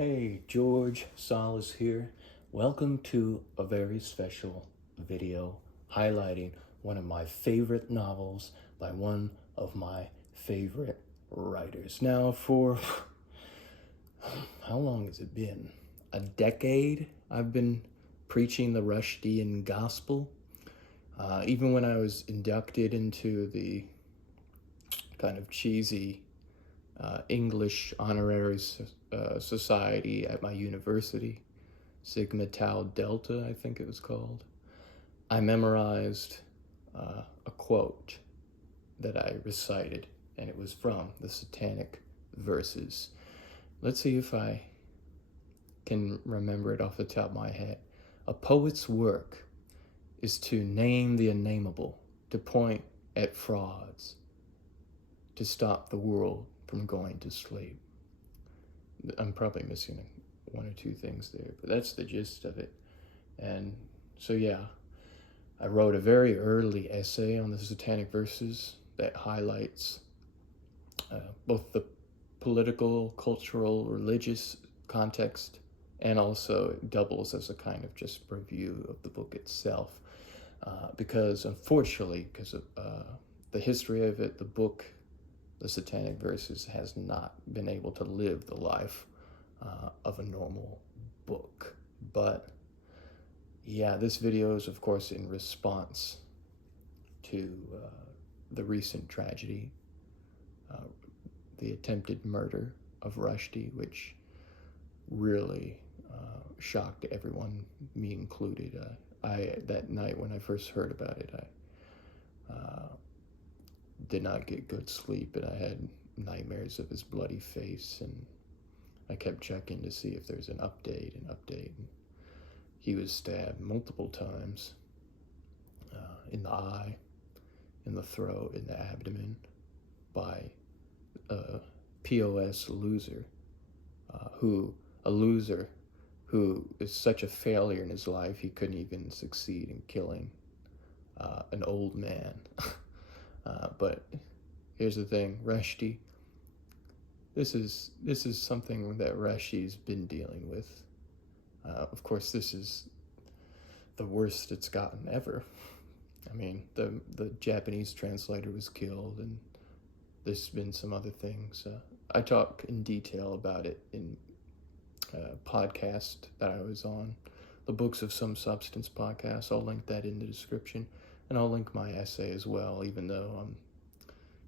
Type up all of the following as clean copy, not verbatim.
Hey, George, Salis here. Welcome to a very special video highlighting one of my favorite novels by one of my favorite writers. Now, for how long has it been? A decade I've been preaching the Rushdian gospel. Even when I was inducted into the kind of cheesy English honorary society at my university, Sigma Tau Delta, I think it was called, I memorized a quote that I recited, and it was from the Satanic verses. Let's see if I can remember it off the top of my head. A poet's work is to name the unnameable, to point at frauds, to stop the world from going to sleep. I'm probably missing one or two things there, but that's the gist of it. And so, yeah, I wrote a very early essay on the Satanic verses that highlights both the political, cultural, religious context, and also it doubles as a kind of just review of the book itself. Because unfortunately, because of the history of it, the book, the Satanic verses, has not been able to live the life of a normal book. But yeah, this video is of course in response to the recent tragedy, the attempted murder of Rushdie, which really shocked everyone, me included. That night when I first heard about it, I did not get good sleep, and I had nightmares of his bloody face, and I kept checking to see if there's an update. And he was stabbed multiple times in the eye, in the throat, in the abdomen by a POS loser, a loser who is such a failure in his life he couldn't even succeed in killing an old man. But here's the thing, Rushdie, this is something that Rushdie's been dealing with. Of course, this is the worst it's gotten ever. I mean, the Japanese translator was killed, and there's been some other things. I talk in detail about it in a podcast that I was on, the Books of Some Substance podcast. I'll link that in the description. And I'll link my essay as well, even though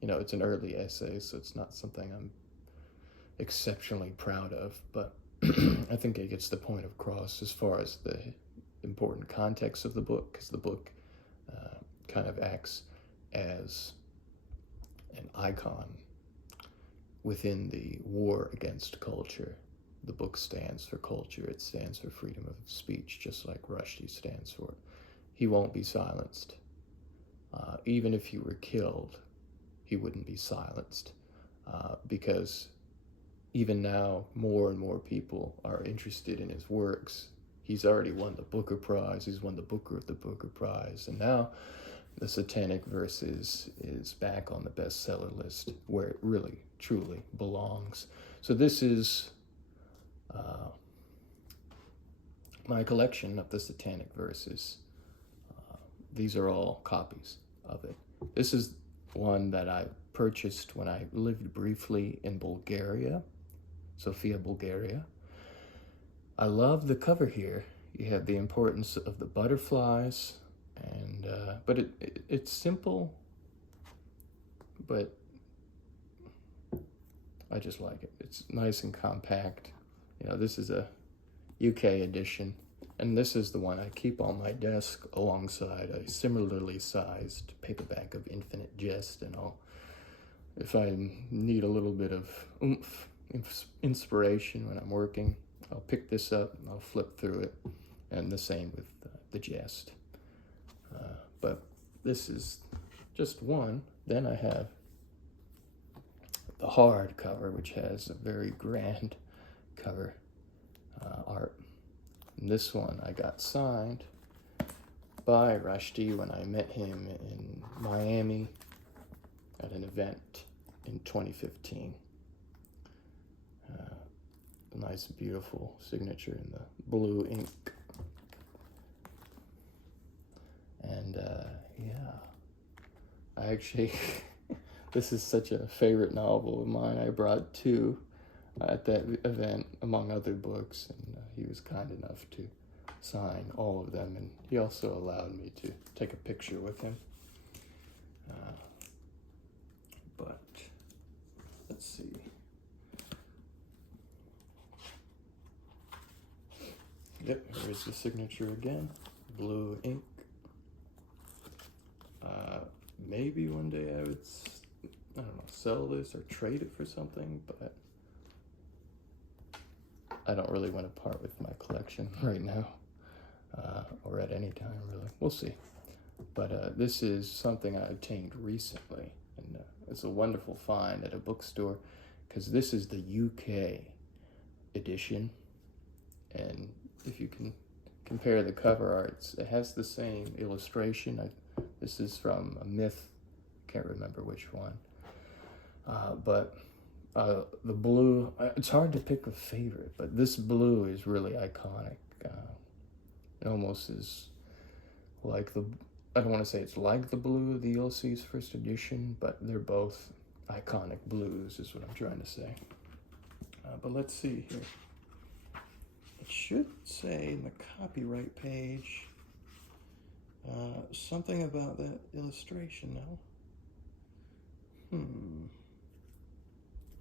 it's an early essay, so it's not something I'm exceptionally proud of, but I think it gets the point across as far as the important context of the book, because the book kind of acts as an icon within the war against culture. The book stands for culture. It stands for freedom of speech, just like Rushdie stands for. He won't be silenced. Even if he were killed, he wouldn't be silenced, because even now more and more people are interested in his works. He's already won the Booker Prize. He's won the Booker of the Booker Prize. And now the Satanic verses is back on the bestseller list, where it really, truly belongs. So this is my collection of the Satanic verses. These are all copies of it. This is one that I purchased when I lived briefly in Bulgaria, Sofia, Bulgaria. I love the cover here. You have the importance of the butterflies, and but it's simple, but I just like it. It's nice and compact. This is a UK edition, and this is the one I keep on my desk alongside a similarly sized paperback of Infinite Jest, and if I need a little bit of inspiration when I'm working, I'll pick this up and I'll flip through it, and the same with the Jest. But this is just one. Then I have the hardcover, which has a very grand cover art. And this one I got signed by Rushdie when I met him in Miami at an event in 2015. nice, beautiful signature in the blue ink. And yeah, I actually, this is such a favorite novel of mine. I brought two at that event, among other books, and he was kind enough to sign all of them, and he also allowed me to take a picture with him. But let's see. Yep, here's the signature again, blue ink. Maybe one day I would, I don't know, sell this or trade it for something, but I don't really want to part with my collection right now, or at any time, really. We'll see. But this is something I obtained recently, and it's a wonderful find at a bookstore, because this is the UK edition, and if you can compare the cover arts, it has the same illustration. This is from a myth, can't remember which one, but the blue, it's hard to pick a favorite, but this blue is really iconic. It almost is like I don't want to say it's like the blue of the ELC's first edition, but they're both iconic blues, is what I'm trying to say. But let's see here. It should say in the copyright page something about that illustration now.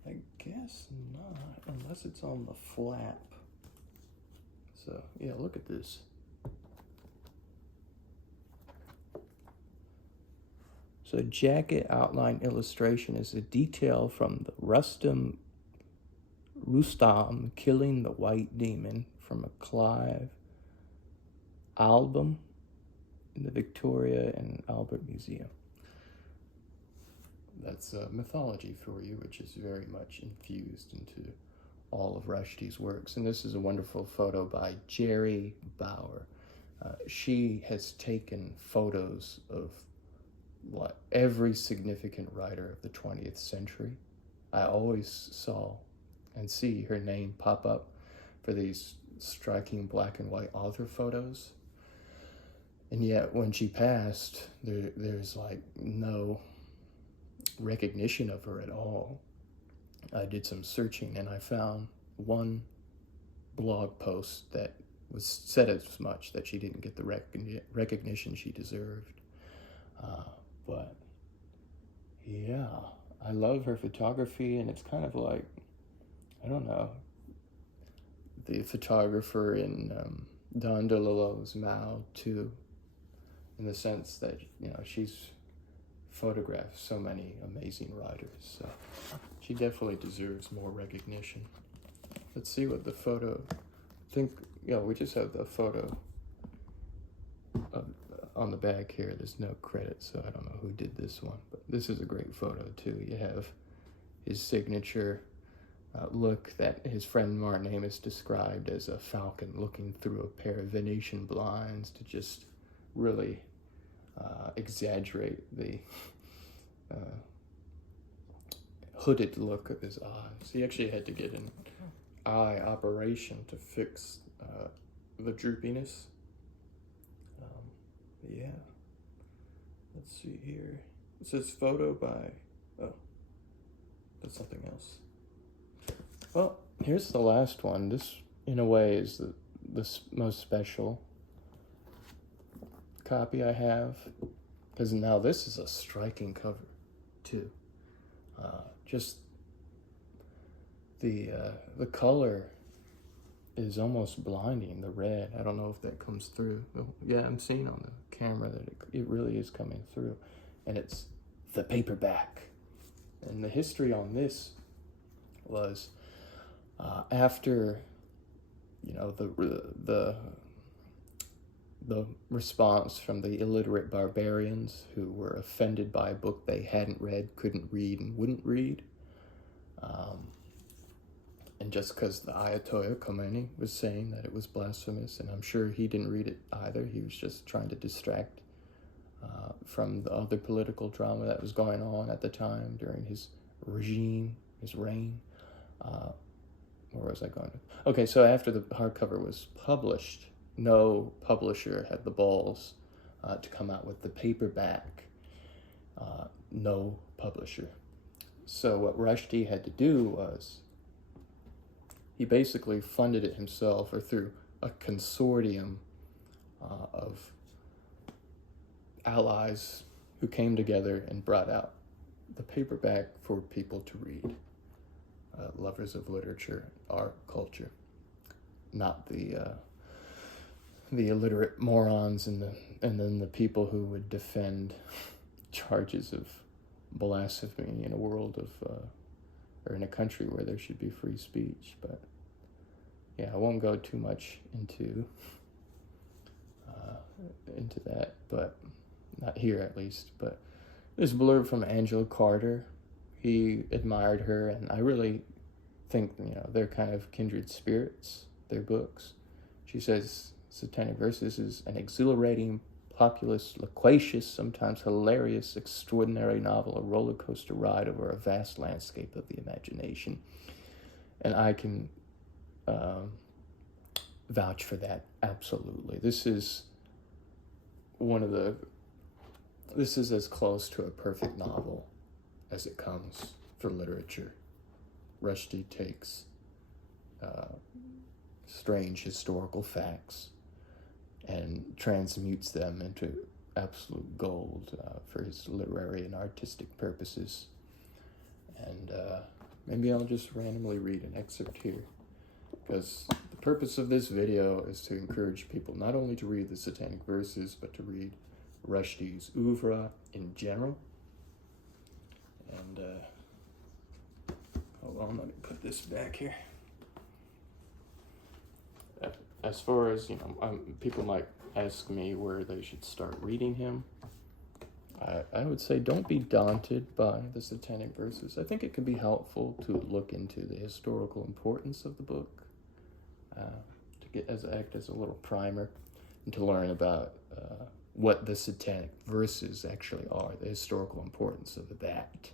I guess not, unless it's on the flap. So, yeah, look at this. So, jacket outline illustration is a detail from the Rustam Killing the White Demon from a Clive album in the Victoria and Albert Museum. That's mythology for you, which is very much infused into all of Rushdie's works. And this is a wonderful photo by Jerry Bauer. She has taken photos of every significant writer of the 20th century. I always saw and see her name pop up for these striking black and white author photos. And yet when she passed, there's like no recognition of her at all. I did some searching and I found one blog post that was said as much, that she didn't get the recognition she deserved. But yeah, I love her photography, and it's kind of like, I don't know, the photographer in Don DeLillo's Mao too, in the sense that, you know, she's photographed so many amazing writers, so she definitely deserves more recognition. Let's see what the photo, we just have the photo on the back here. There's no credit, so I don't know who did this one, but this is a great photo too. You have his signature look that his friend Martin Amis described as a falcon looking through a pair of Venetian blinds to just really exaggerate the hooded look of his eyes. He actually had to get an eye operation to fix the droopiness. Yeah. Let's see here. It says photo by, oh, that's something else. Well, here's the last one. This, in a way, is the most special copy I have, because now this is a striking cover too. Just the color is almost blinding, the red. I don't know if that comes through. Yeah, I'm seeing on the camera that it really is coming through, and it's the paperback. And the history on this was after, you know, the response from the illiterate barbarians who were offended by a book they hadn't read, couldn't read, and wouldn't read. And just because the Ayatollah Khomeini was saying that it was blasphemous, and I'm sure he didn't read it either, he was just trying to distract from the other political drama that was going on at the time during his regime, his reign. where was I going? Okay, so after the hardcover was published, no publisher had the balls to come out with the paperback. No publisher. So what Rushdie had to do was he basically funded it himself, or through a consortium of allies who came together and brought out the paperback for people to read. Lovers of literature, art, culture, not the illiterate morons and then the people who would defend charges of blasphemy in a world of or in a country where there should be free speech. But yeah, I won't go too much into that, but not here at least. But this blurb from Angela Carter. He admired her, and I really think, they're kind of kindred spirits, their books. She says, Satanic Verses is an exhilarating, populous, loquacious, sometimes hilarious, extraordinary novel, a roller coaster ride over a vast landscape of the imagination. And I can vouch for that, absolutely. This is as close to a perfect novel as it comes for literature. Rushdie takes strange historical facts and transmutes them into absolute gold for his literary and artistic purposes. And maybe I'll just randomly read an excerpt here, because the purpose of this video is to encourage people not only to read the Satanic Verses, but to read Rushdie's oeuvre in general. And hold on, let me put this back here. As far as, people might ask me where they should start reading him. I would say don't be daunted by the Satanic Verses. I think it can be helpful to look into the historical importance of the book, to act as a little primer, and to learn about what the Satanic Verses actually are, the historical importance of that.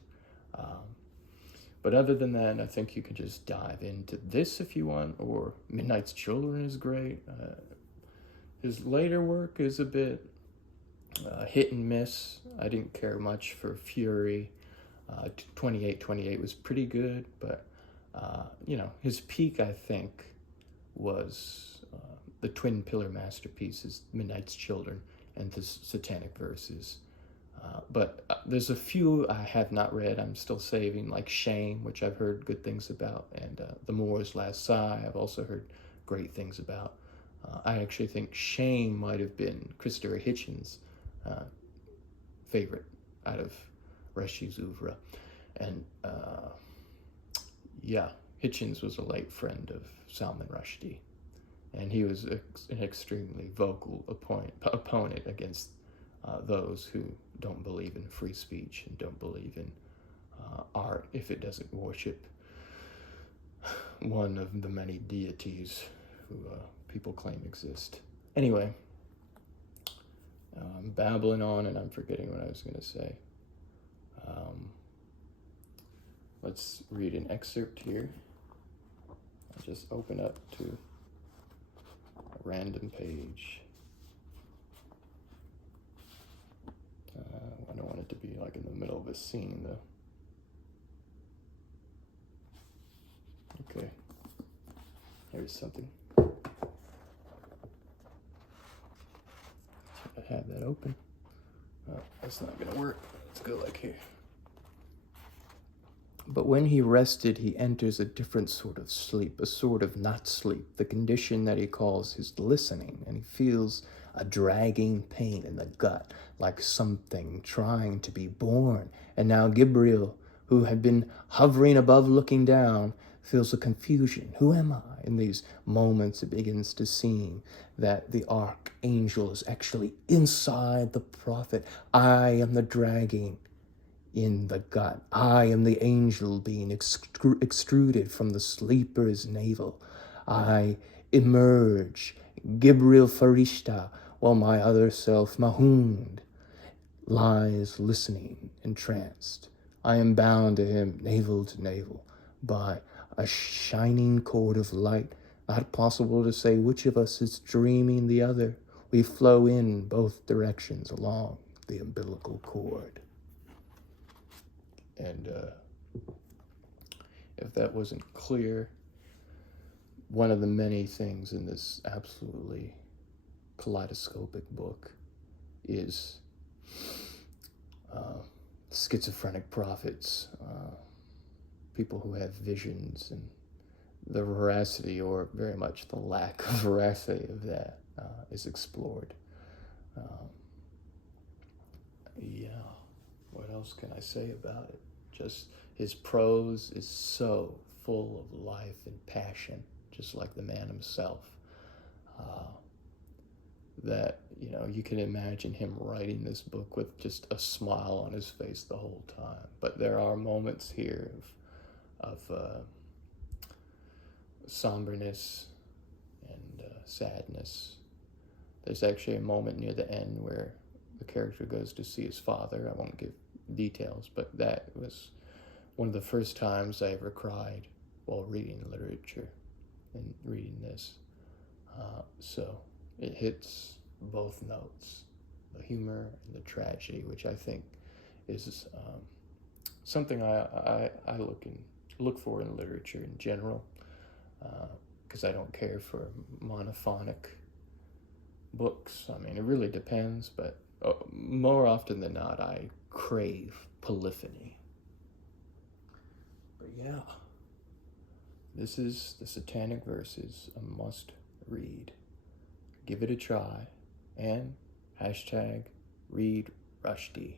But other than that, I think you could just dive into this if you want, or Midnight's Children is great. His later work is a bit hit and miss. I didn't care much for Fury. 2828 was pretty good, but his peak, I think, was the twin pillar masterpieces, Midnight's Children and the Satanic Verses. But there's a few I have not read. I'm still saving, like Shame, which I've heard good things about, and The Moor's Last Sigh, I've also heard great things about. I actually think Shame might have been Christopher Hitchens' favorite out of Rushdie's oeuvre. And Hitchens was a late friend of Salman Rushdie, and he was an extremely vocal opponent against those who don't believe in free speech and don't believe in art if it doesn't worship one of the many deities who people claim exist. Anyway, I'm babbling on and I'm forgetting what I was going to say. Let's read an excerpt here. I'll just open up to a random page. I don't want it to be like in the middle of a scene, though. Okay, here's something. Should I have that open? Oh, that's not gonna work. Let's go like here. But when he rested, he enters a different sort of sleep, a sort of not sleep, the condition that he calls his listening, and he feels a dragging pain in the gut, like something trying to be born. And now Gabriel, who had been hovering above looking down, feels a confusion. Who am I? In these moments, it begins to seem that the archangel is actually inside the prophet. I am the dragging in the gut. I am the angel being extruded from the sleeper's navel. I emerge, Gabriel Farishta, while my other self, Mahund, lies listening, entranced. I am bound to him, navel to navel, by a shining cord of light, not possible to say which of us is dreaming the other. We flow in both directions along the umbilical cord. And if that wasn't clear, one of the many things in this absolutely kaleidoscopic book is schizophrenic prophets, people who have visions, and the veracity, or very much the lack of veracity of that, is explored. Yeah, what else can I say about it? Just his prose is so full of life and passion, just like the man himself, that, you know, you can imagine him writing this book with just a smile on his face the whole time. But there are moments here of somberness and sadness. There's actually a moment near the end where the character goes to see his father. I won't give details, but that was one of the first times I ever cried while reading literature and reading this. So it hits both notes, the humor and the tragedy, which I think is something I look for in literature in general, because I don't care for monophonic books. I mean, it really depends, but more often than not, I crave polyphony. But yeah, this is the Satanic Verses, a must read. Give it a try, and #read Rushdie.